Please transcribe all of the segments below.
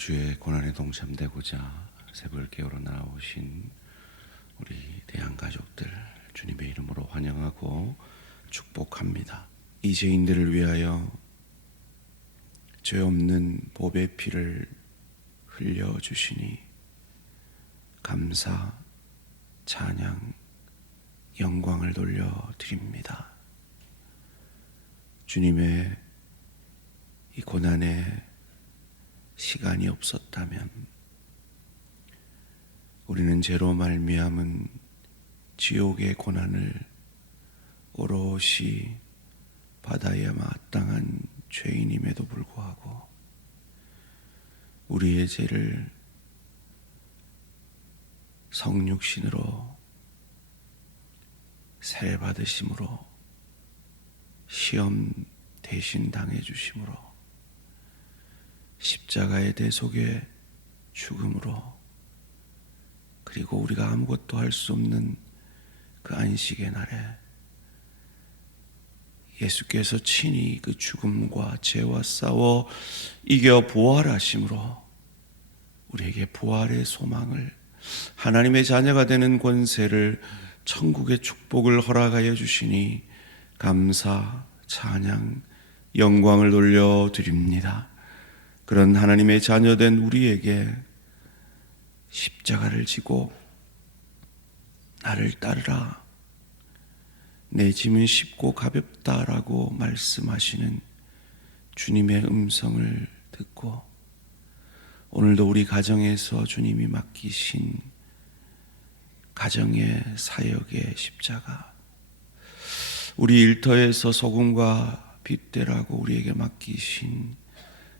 주의 고난에 동참되고자 새벽을 깨우러 나오신 우리 대한 가족들 주님의 이름으로 환영하고 축복합니다. 이 죄인들을 위하여 죄 없는 보배 피를 흘려주시니 감사, 찬양, 영광을 돌려드립니다. 주님의 이 고난에 시간이 없었다면 우리는 죄로 말미암은 지옥의 고난을 오롯이 받아야 마땅한 죄인임에도 불구하고 우리의 죄를 성육신으로 세례 받으심으로 시험 대신 당해 주심으로 십자가의 대속의 죽음으로 그리고 우리가 아무것도 할 수 없는 그 안식의 날에 예수께서 친히 그 죽음과 죄와 싸워 이겨 부활하심으로 우리에게 부활의 소망을, 하나님의 자녀가 되는 권세를, 천국의 축복을 허락하여 주시니 감사, 찬양, 영광을 돌려드립니다. 그런 하나님의 자녀된 우리에게 십자가를 지고 나를 따르라, 내 짐은 쉽고 가볍다라고 말씀하시는 주님의 음성을 듣고 오늘도 우리 가정에서 주님이 맡기신 가정의 사역의 십자가, 우리 일터에서 소금과 빗대라고 우리에게 맡기신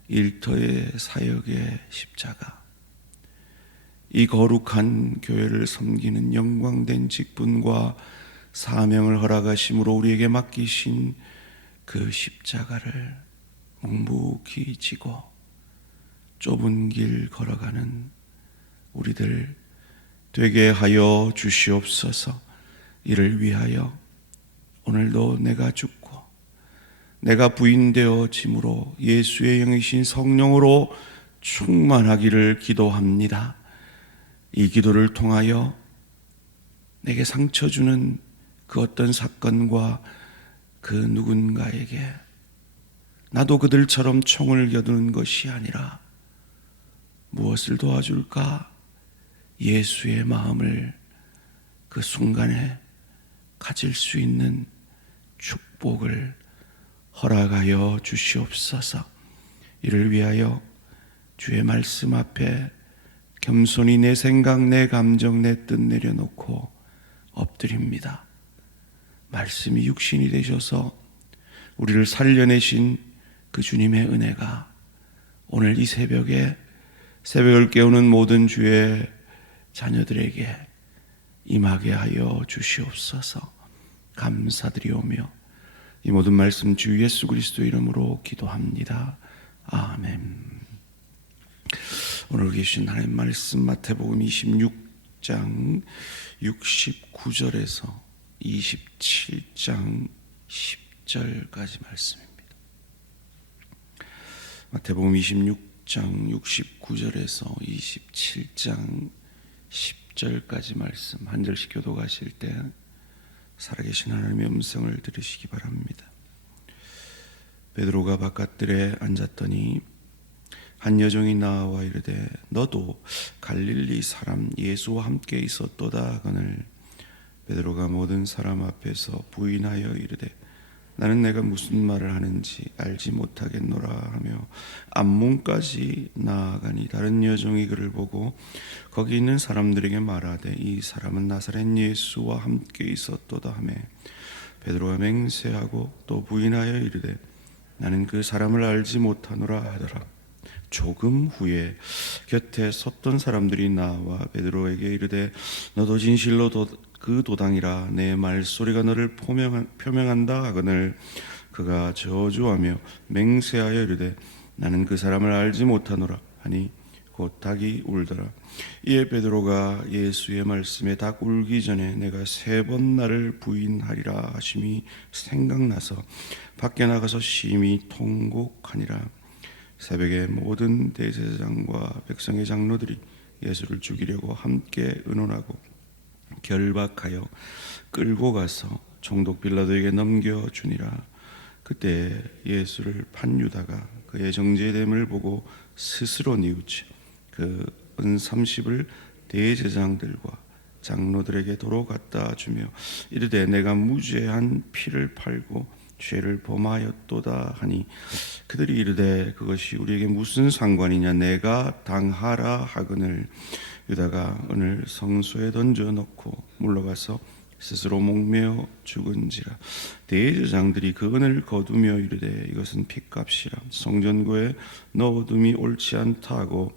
일터의 사역의 십자가, 이 거룩한 교회를 섬기는 영광된 직분과 사명을 허락하심으로 우리에게 맡기신 그 십자가를 묵묵히 지고 좁은 길 걸어가는 우리들 되게 하여 주시옵소서. 이를 위하여 오늘도 내가 죽고 내가 부인되어짐으로 예수의 영이신 성령으로 충만하기를 기도합니다. 이 기도를 통하여 내게 상처 주는 그 어떤 사건과 그 누군가에게 나도 그들처럼 총을 겨누는 것이 아니라 무엇을 도와줄까? 예수의 마음을 그 순간에 가질 수 있는 축복을 허락하여 주시옵소서. 이를 위하여 주의 말씀 앞에 겸손히 내 생각, 내 감정, 내 뜻 내려놓고 엎드립니다. 말씀이 육신이 되셔서 우리를 살려내신 그 주님의 은혜가 오늘 이 새벽에 새벽을 깨우는 모든 주의 자녀들에게 임하게 하여 주시옵소서. 감사드리오며 이 모든 말씀 주 예수 그리스도 이름으로 기도합니다. 아멘. 오늘 계신 하나님 말씀 마태복음 26장 69절에서 27장 10절까지 말씀입니다. 마태복음 26장 69절에서 27장 10절까지 말씀 한 절씩 교독하실 때 살아계신 하나님의 음성을 들으시기 바랍니다. 베드로가 바깥들에 앉았더니 한 여종이 나와 이르되 너도 갈릴리 사람 예수와 함께 있었도다 하거늘 베드로가 모든 사람 앞에서 부인하여 이르되 나는 내가 무슨 말을 하는지 알지 못하겠노라 하며 앞문까지 나아가니 다른 여종이 그를 보고 거기 있는 사람들에게 말하되 이 사람은 나사렛 예수와 함께 있었도다 하며 베드로가 맹세하고 또 부인하여 이르되 나는 그 사람을 알지 못하노라 하더라. 조금 후에 곁에 섰던 사람들이 나와 베드로에게 이르되 너도 진실로 그 도당이라 내 말소리가 너를 표명한다 하거늘 그가 저주하며 맹세하여 이르되 나는 그 사람을 알지 못하노라 하니 곧 닭이 울더라. 이에 베드로가 예수의 말씀에 닭 울기 전에 내가 3번 나를 부인하리라 하심이 생각나서 밖에 나가서 심히 통곡하니라. 새벽에 모든 대제사장과 백성의 장로들이 예수를 죽이려고 함께 의논하고 결박하여 끌고 가서 총독 빌라도에게 넘겨주니라. 그때 예수를 판 유다가 그의 정죄됨을 보고 스스로 뉘우쳐 그 은 30을 대제사장들과 장로들에게 도로 갖다 주며 이르되 내가 무죄한 피를 팔고 죄를 범하였도다 하니 그들이 이르되 그것이 우리에게 무슨 상관이냐 내가 당하라 하거늘 유다가 은을 성소에 던져 넣고 물러가서 스스로 목매어 죽은지라. 대제사장들이 그 은을 거두며 이르되 이것은 핏값이라 성전고에 넣어둠이 옳지 않다 하고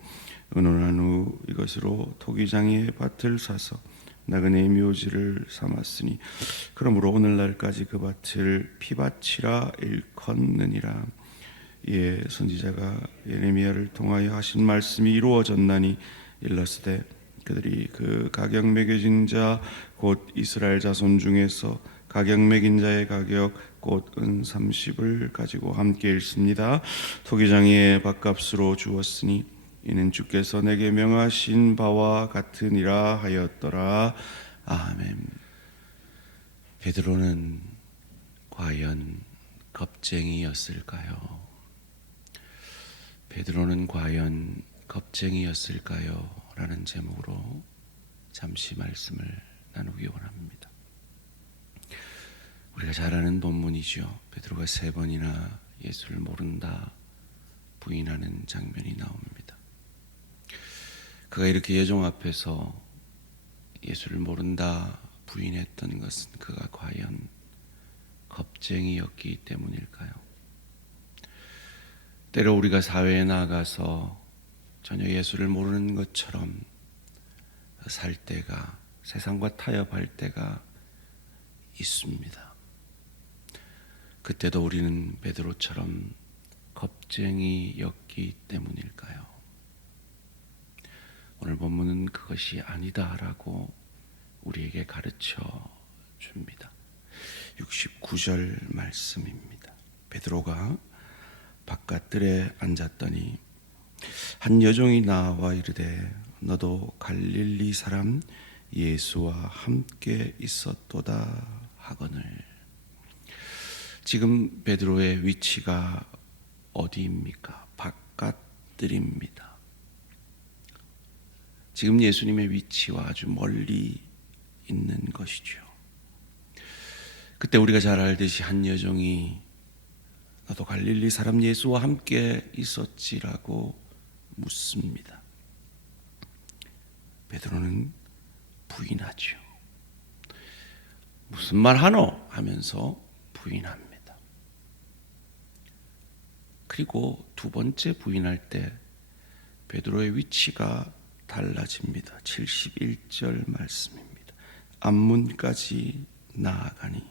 의논한 후 이것으로 토기장의 밭을 사서 나그네의 묘지를 삼았으니 그러므로 오늘날까지 그 밭을 피밭이라 일컫느니라. 이에 선지자가 예레미야를 통하여 하신 말씀이 이루어졌나니 일렀으되 그들이 그 가격 매겨진 자 곧 이스라엘 자손 중에서 가격 매긴 자의 가격 곧 은 30을 가지고 함께 읽습니다. 토기장의 밭값으로 주었으니 이는 주께서 내게 명하신 바와 같으니라 하였더라. 아멘. 베드로는 과연 겁쟁이였을까요? 베드로는 과연 겁쟁이였을까요? 라는 제목으로 잠시 말씀을 나누기 원합니다. 우리가 잘 아는 본문이죠. 베드로가 3번이나 예수를 모른다 부인하는 장면이 나옵니다. 그가 이렇게 여종 앞에서 예수를 모른다 부인했던 것은 그가 과연 겁쟁이였기 때문일까요? 때로 우리가 사회에 나가서 전혀 예수를 모르는 것처럼 살 때가, 세상과 타협할 때가 있습니다. 그때도 우리는 베드로처럼 겁쟁이였기 때문일까요? 오늘 본문은 그것이 아니다라고 우리에게 가르쳐 줍니다. 69절 말씀입니다. 베드로가 바깥들에 앉았더니 한 여종이 나와 이르되 너도 갈릴리 사람 예수와 함께 있었도다 하거늘. 지금 베드로의 위치가 어디입니까? 바깥들입니다. 지금 예수님의 위치와 아주 멀리 있는 것이죠. 그때 우리가 잘 알듯이 한 여종이 너도 갈릴리 사람 예수와 함께 있었지라고 묻습니다. 베드로는 부인하죠. 무슨 말 하노? 하면서 부인합니다. 그리고 두 번째 부인할 때 베드로의 위치가 달라집니다. 71절 말씀입니다. 앞문까지 나아가니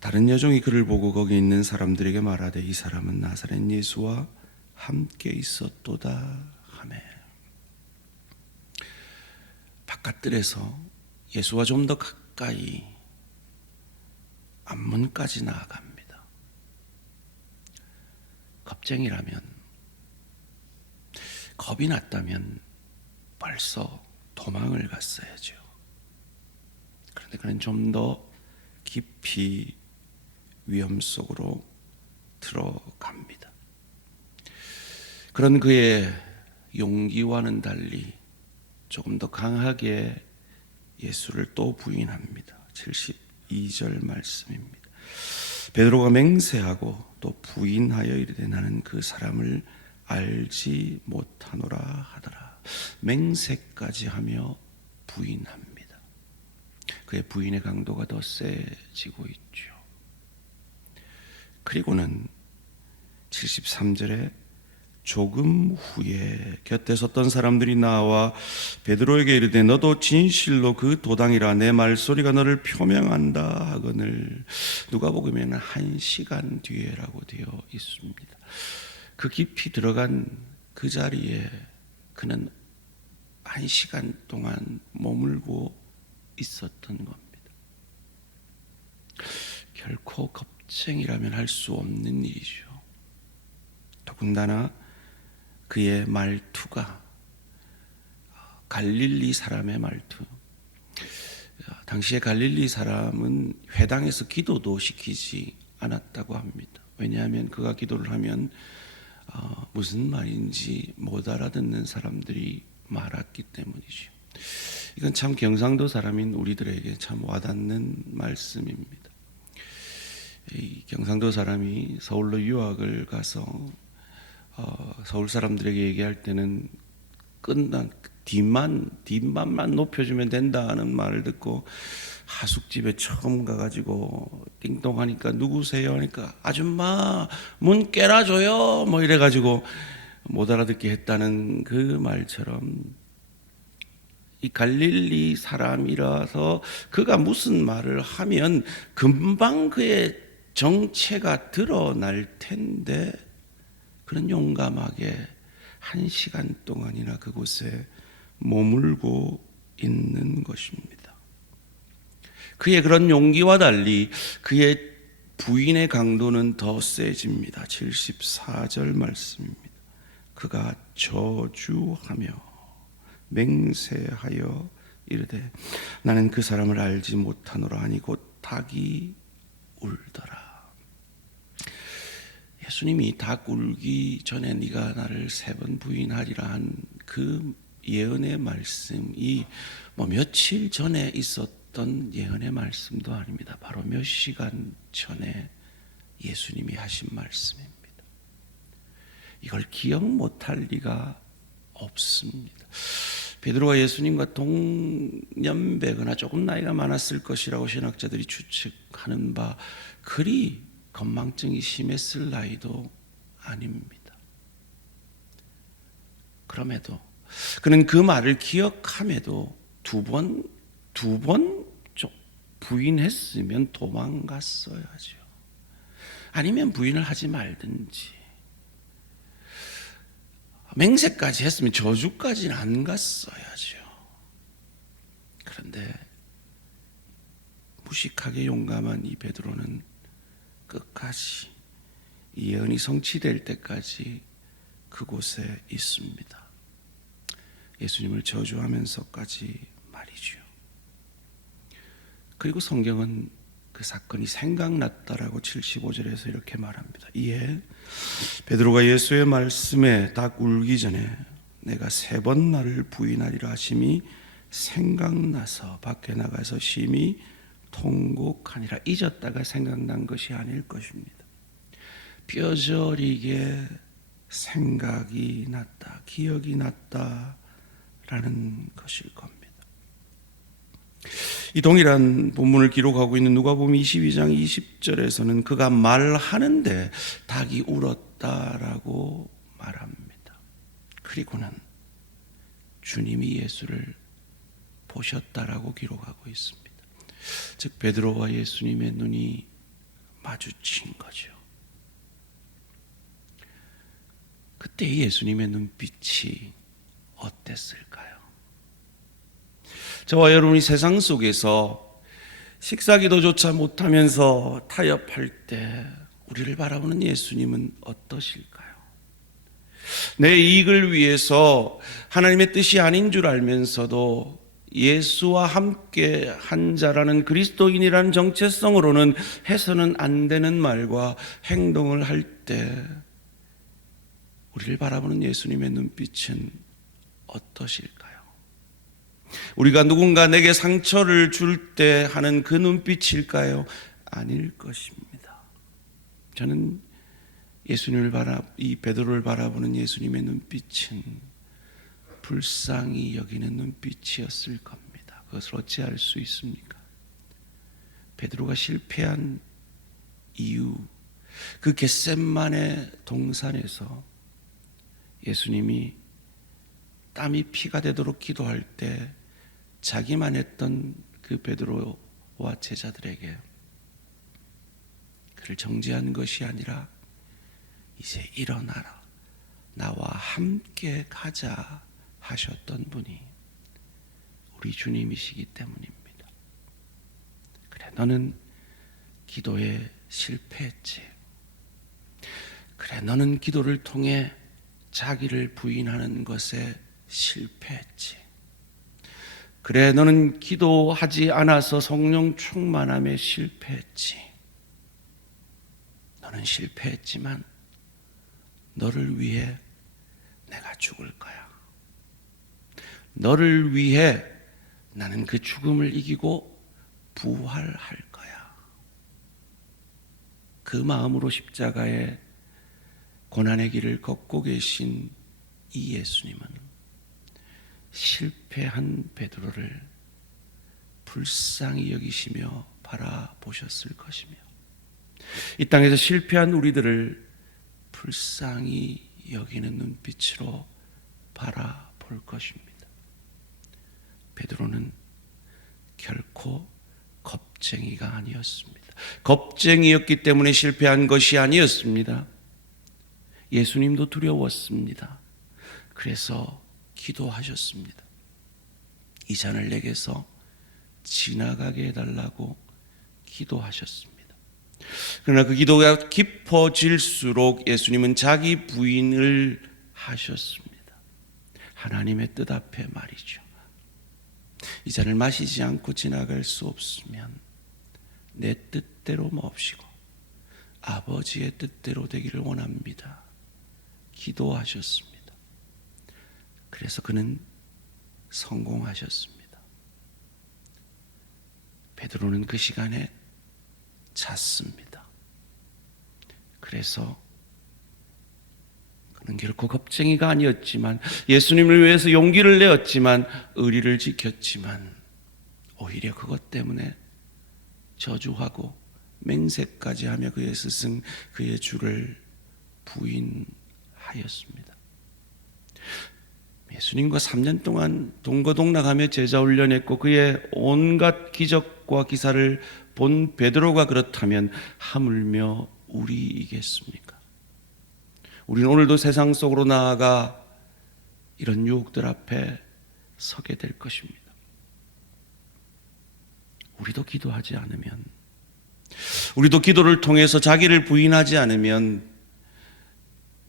다른 여종이 그를 보고 거기 있는 사람들에게 말하되 이 사람은 나사렛 예수와 함께 있었도다 하매. 바깥들에서 예수와 좀 더 가까이 앞문까지 나아갑니다. 겁쟁이라면, 겁이 났다면 벌써 도망을 갔어야죠. 그런데 그는 좀 더 깊이 위험 속으로 들어갑니다. 그런 그의 용기와는 달리 조금 더 강하게 예수를 또 부인합니다. 72절 말씀입니다. 베드로가 맹세하고 또 부인하여 이르되 나는 그 사람을 알지 못하노라 하더라. 맹세까지 하며 부인합니다. 그의 부인의 강도가 더 세지고 있죠. 그리고는 73절에 조금 후에 곁에 섰던 사람들이 나와 베드로에게 이르되 너도 진실로 그 도당이라 내 말소리가 너를 표명한다 하거늘. 누가복음에는 1시간 뒤에라고 되어 있습니다. 그 깊이 들어간 그 자리에 그는 1시간 동안 머물고 있었던 겁니다. 결코 겁쟁이라면 할 수 없는 일이죠. 더군다나 그의 말투가 갈릴리 사람의 말투. 당시에 갈릴리 사람은 회당에서 기도도 시키지 않았다고 합니다. 왜냐하면 그가 기도를 하면 무슨 말인지 못 알아듣는 사람들이 많았기 때문이죠. 이건 참 경상도 사람인 우리들에게 참 와닿는 말씀입니다. 이 경상도 사람이 서울로 유학을 가서 서울 사람들에게 얘기할 때는 끝난 뒷맛만 높여주면 된다는 말을 듣고 하숙집에 처음 가가지고 띵동하니까 누구세요? 하니까 아줌마 문 깨라줘요 뭐 이래가지고 못 알아듣게 했다는 그 말처럼 이 갈릴리 사람이라서 그가 무슨 말을 하면 금방 그의 정체가 드러날 텐데 그는 용감하게 1시간 동안이나 그곳에 머물고 있는 것입니다. 그의 그런 용기와 달리 그의 부인의 강도는 더 세집니다. 74절 말씀입니다. 그가 저주하며 맹세하여 이르되 나는 그 사람을 알지 못하노라 하니 곧 닭이 울더라. 예수님이 닭 울기 전에 네가 나를 3번 부인하리라 한 그 예언의 말씀이 며칠 전에 있었던 예언의 말씀도 아닙니다. 바로 몇 시간 전에 예수님이 하신 말씀입니다. 이걸 기억 못할 리가 없습니다. 베드로가 예수님과 동년배거나 조금 나이가 많았을 것이라고 신학자들이 추측하는 바 그리 건망증이 심했을 나이도 아닙니다. 그럼에도 그는 그 말을 기억함에도 두 번 부인했으면 도망갔어야죠. 아니면 부인을 하지 말든지 맹세까지 했으면 저주까지는 안 갔어야죠. 그런데 무식하게 용감한 이 베드로는 끝까지 이 예언이 성취될 때까지 그곳에 있습니다. 예수님을 저주하면서까지 말이죠. 그리고 성경은 그 사건이 생각났다라고 75절에서 이렇게 말합니다. 이에 베드로가 예수의 말씀에 닭 울기 전에 내가 3번 나를 부인하리라 하심이 생각나서 밖에 나가서 심히 통곡하니라. 잊었다가 생각난 것이 아닐 것입니다. 뼈저리게 생각이 났다, 기억이 났다라는 것일 겁니다. 이 동일한 본문을 기록하고 있는 누가복음 22장 20절에서는 그가 말하는데 닭이 울었다라고 말합니다. 그리고는 주님이 예수를 보셨다라고 기록하고 있습니다. 즉 베드로와 예수님의 눈이 마주친 거죠. 그때 예수님의 눈빛이 어땠을까요? 저와 여러분이 세상 속에서 식사기도조차 못하면서 타협할 때 우리를 바라보는 예수님은 어떠실까요? 내 이익을 위해서 하나님의 뜻이 아닌 줄 알면서도 예수와 함께 한 자라는 그리스도인이라는 정체성으로는 해서는 안 되는 말과 행동을 할 때 우리를 바라보는 예수님의 눈빛은 어떠실까요? 우리가 누군가 내게 상처를 줄 때 하는 그 눈빛일까요? 아닐 것입니다. 저는 이 베드로를 바라보는 예수님의 눈빛은 불쌍히 여기는 눈빛이었을 겁니다. 그것을 어찌 알 수 있습니까? 베드로가 실패한 이유, 그 겟셋마네 동산에서 예수님이 땀이 피가 되도록 기도할 때 자기만 했던 그 베드로와 제자들에게 그를 정죄한 것이 아니라 이제 일어나라, 나와 함께 가자 하셨던 분이 우리 주님이시기 때문입니다. 그래, 너는 기도에 실패했지. 그래, 너는 기도를 통해 자기를 부인하는 것에 실패했지. 그래, 너는 기도하지 않아서 성령 충만함에 실패했지. 너는 실패했지만 너를 위해 내가 죽을 거야. 너를 위해 나는 그 죽음을 이기고 부활할 거야. 그 마음으로 십자가의 고난의 길을 걷고 계신 이 예수님은 실패한 베드로를 불쌍히 여기시며 바라보셨을 것이며, 이 땅에서 실패한 우리들을 불쌍히 여기는 눈빛으로 바라볼 것입니다. 베드로는 결코 겁쟁이가 아니었습니다. 겁쟁이였기 때문에 실패한 것이 아니었습니다. 예수님도 두려웠습니다. 그래서 기도하셨습니다. 이 잔을 내게서 지나가게 해달라고 기도하셨습니다. 그러나 그 기도가 깊어질수록 예수님은 자기 부인을 하셨습니다. 하나님의 뜻 앞에 말이죠. 이 잔을 마시지 않고 지나갈 수 없으면 내 뜻대로 몹시고 아버지의 뜻대로 되기를 원합니다. 기도하셨습니다. 그래서 그는 성공하셨습니다. 베드로는 그 시간에 잤습니다. 그래서 그는 결코 겁쟁이가 아니었지만, 예수님을 위해서 용기를 내었지만, 의리를 지켰지만, 오히려 그것 때문에 저주하고 맹세까지 하며 그의 스승, 그의 주를 부인하였습니다. 예수님과 3년 동안 동거동락하며 제자 훈련했고 그의 온갖 기적과 기사를 본 베드로가 그렇다면 하물며 우리이겠습니까? 우리는 오늘도 세상 속으로 나아가 이런 유혹들 앞에 서게 될 것입니다. 우리도 기도하지 않으면, 우리도 기도를 통해서 자기를 부인하지 않으면,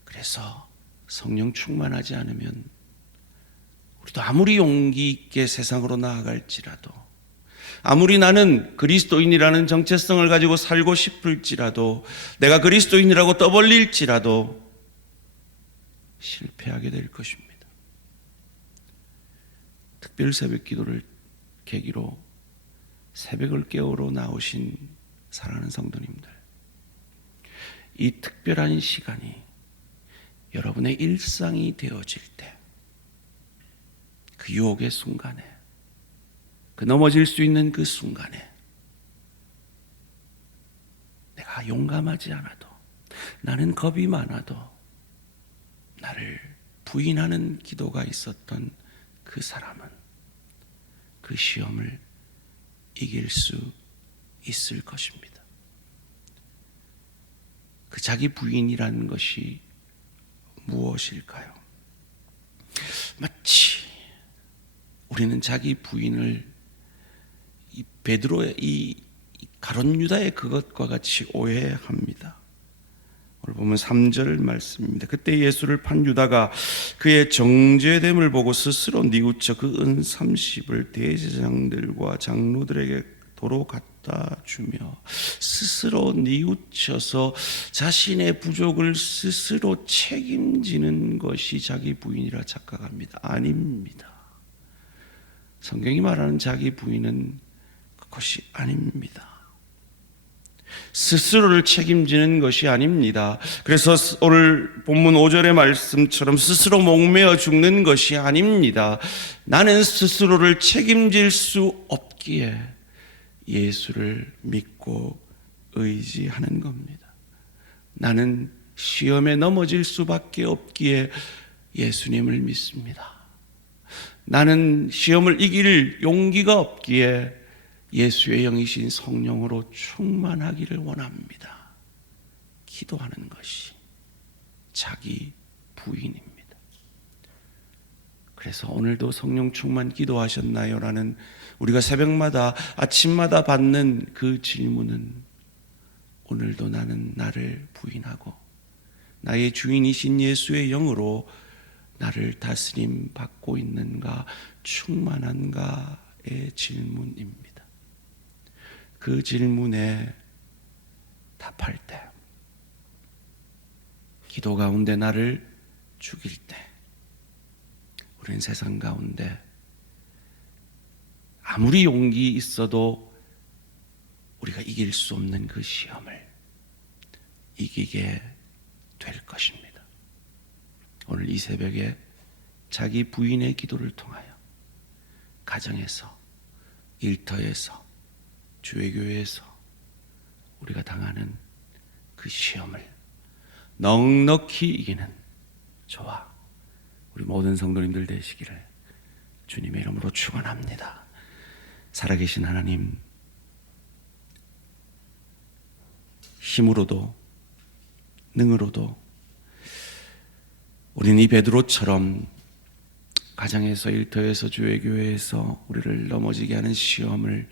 그래서 성령 충만하지 않으면 우리도 아무리 용기 있게 세상으로 나아갈지라도, 아무리 나는 그리스도인이라는 정체성을 가지고 살고 싶을지라도, 내가 그리스도인이라고 떠벌릴지라도 실패하게 될 것입니다. 특별 새벽 기도를 계기로 새벽을 깨우러 나오신 사랑하는 성도님들, 이 특별한 시간이 여러분의 일상이 되어질 때, 그 유혹의 순간에, 그 넘어질 수 있는 그 순간에 내가 용감하지 않아도, 나는 겁이 많아도 나를 부인하는 기도가 있었던 그 사람은 그 시험을 이길 수 있을 것입니다. 그 자기 부인이라는 것이 무엇일까요? 마치 우리는 자기 부인을 이 베드로의 이 가룟 유다의 그것과 같이 오해합니다. 오늘 보면 3절 말씀입니다. 그때 예수를 판 유다가 그의 정죄됨을 보고 스스로 뉘우쳐 그 은 30을 대제사장들과 장로들에게 도로 갖다 주며, 스스로 뉘우쳐서 자신의 부족을 스스로 책임지는 것이 자기 부인이라 착각합니다. 아닙니다. 성경이 말하는 자기 부인은 그것이 아닙니다. 스스로를 책임지는 것이 아닙니다. 그래서 오늘 본문 5절의 말씀처럼 스스로 목매어 죽는 것이 아닙니다. 나는 스스로를 책임질 수 없기에 예수를 믿고 의지하는 겁니다. 나는 시험에 넘어질 수밖에 없기에 예수님을 믿습니다. 나는 시험을 이길 용기가 없기에 예수의 영이신 성령으로 충만하기를 원합니다. 기도하는 것이 자기 부인입니다. 그래서 오늘도 성령 충만 기도하셨나요? 라는 우리가 새벽마다 아침마다 받는 그 질문은, 오늘도 나는 나를 부인하고 나의 주인이신 예수의 영으로 나를 다스림 받고 있는가, 충만한가의 질문입니다. 그 질문에 답할 때, 기도 가운데 나를 죽일 때, 우리는 세상 가운데 아무리 용기 있어도 우리가 이길 수 없는 그 시험을 이기게 될 것입니다. 오늘 이 새벽에 자기 부인의 기도를 통하여 가정에서, 일터에서, 주의교회에서 우리가 당하는 그 시험을 넉넉히 이기는 저와 우리 모든 성도님들 되시기를 주님의 이름으로 축원합니다. 살아계신 하나님, 힘으로도 능으로도 우리는 이 베드로처럼 가정에서, 일터에서, 주의교회에서 우리를 넘어지게 하는 시험을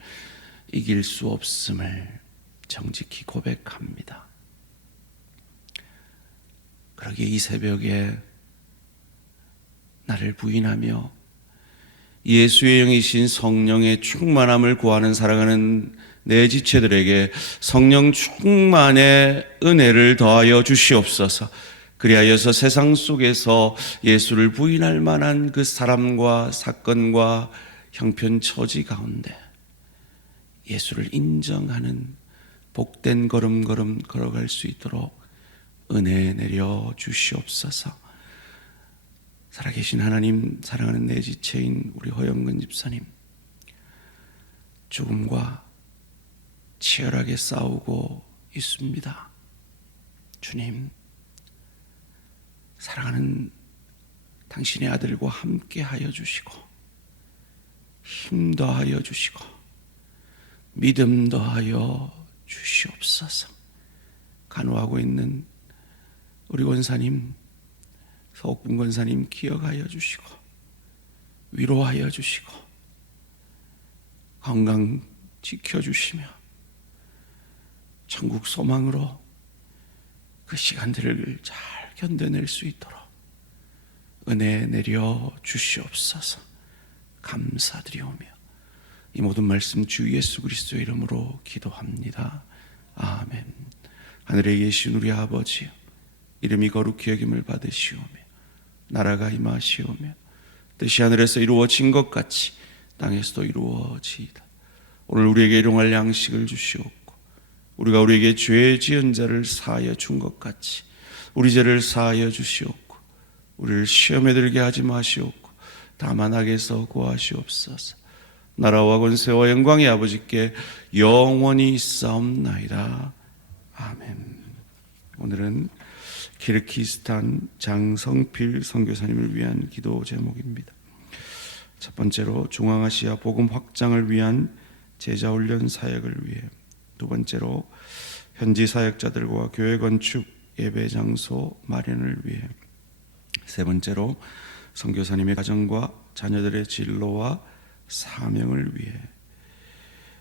이길 수 없음을 정직히 고백합니다. 그러기에 이 새벽에 나를 부인하며 예수의 영이신 성령의 충만함을 구하는 살아가는 내 지체들에게 성령 충만의 은혜를 더하여 주시옵소서. 그리하여서 세상 속에서 예수를 부인할 만한 그 사람과 사건과 형편 처지 가운데 예수를 인정하는 복된 걸음걸음 걸어갈 수 있도록 은혜 내려 주시옵소서. 살아계신 하나님, 사랑하는 내 지체인 우리 허영근 집사님, 죽음과 치열하게 싸우고 있습니다. 주님, 사랑하는 당신의 아들과 함께 하여 주시고 힘 더하여 주시고 믿음 더하여 주시옵소서. 간호하고 있는 우리 권사님, 서옥분 권사님 기억하여 주시고 위로하여 주시고 건강 지켜주시며 천국 소망으로 그 시간들을 잘 견뎌낼 수 있도록 은혜 내려 주시옵소서. 감사드리오며 이 모든 말씀 주 예수 그리스도의 이름으로 기도합니다. 아멘. 하늘에 계신 우리 아버지여, 이름이 거룩히 여김을 받으시오며 나라가 임하시오며 뜻이 하늘에서 이루어진 것 같이 땅에서도 이루어지이다. 오늘 우리에게 일용할 양식을 주시옵고 우리가 우리에게 죄 지은 자를 사하여 준 것 같이 우리 죄를 사하여 주시옵고 우리를 시험에 들게 하지 마시옵고 다만 악에서 구하시옵소서. 나라와 권세와 영광이 아버지께 영원히 있사옵나이다. 아멘. 오늘은 키르기스탄 장성필 선교사님을 위한 기도 제목입니다. 첫 번째로 중앙아시아 복음 확장을 위한 제자 훈련 사역을 위해, 두 번째로 현지 사역자들과 교회 건축 예배 장소 마련을 위해, 세 번째로 선교사님의 가정과 자녀들의 진로와 사명을 위해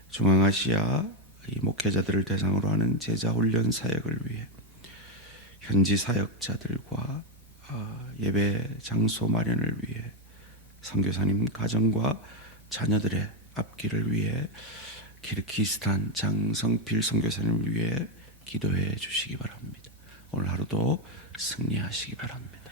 중앙아시아 이 목회자들을 대상으로 하는 제자 훈련 사역을 위해, 현지 사역자들과 예배 장소 마련을 위해, 선교사님 가정과 자녀들의 앞길을 위해 키르기스탄 장성필 선교사님을 위해 기도해 주시기 바랍니다. 오늘 하루도 승리하시기 바랍니다.